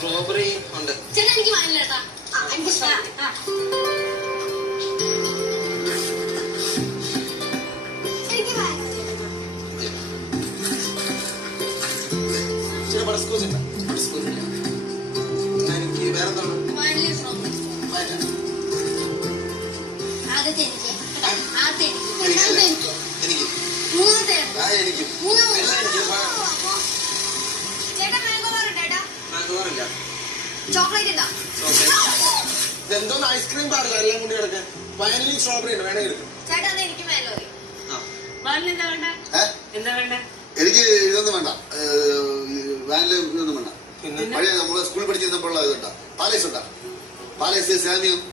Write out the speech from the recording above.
Strawberry ഉണ്ട്. ചേട്ടാ എനിക്ക് വാനില കേട്ടാ. എനിക്ക് ഇഷ്ടമാണ്. എനിക്ക് ബട്ടർസ്കോച്ച് ഉണ്ട്. ബട്ടർസ്കോച്ച് ഇല്ല. എനിക്ക് വേറെന്താണ്? Vanilla strawberry. ആദ്യത്തെ എനിക്ക്. ആദ്യത്തെ എനിക്ക്. എനിക്ക് മൂന്നാമത്തെ എനിക്ക് ചേട്ടാ മാംഗോ ബാർ ഉണ്ട് ചേട്ടാ. മാംഗോ ഇല്ല. ചോക്ലേറ്റ് ഉണ്ടോ? ഇതെന്തോന്ന് ഐസ്ക്രീം പാടില്ല എല്ലാം കൂടി കിടക്കാൻ. വയലിൻ സ്ട്രോബെറി ഉണ്ട്, വേണമെങ്കിൽ എടുക്കും. ചേട്ടാ അത് എനിക്ക് മേലോ. എന്താ വേണ്ട? എന്താ വേണ്ട? എനിക്ക് ഇതൊന്നും വേണ്ട, വാനില ഇതൊന്നും വേണ്ട. പഴയ നമ്മള് സ്കൂളിൽ പഠിച്ചിരുന്നപ്പോഴുള്ള ഇതുണ്ടാ പാലേസ് ഉണ്ടാ, പാലേസ് സാമിയം.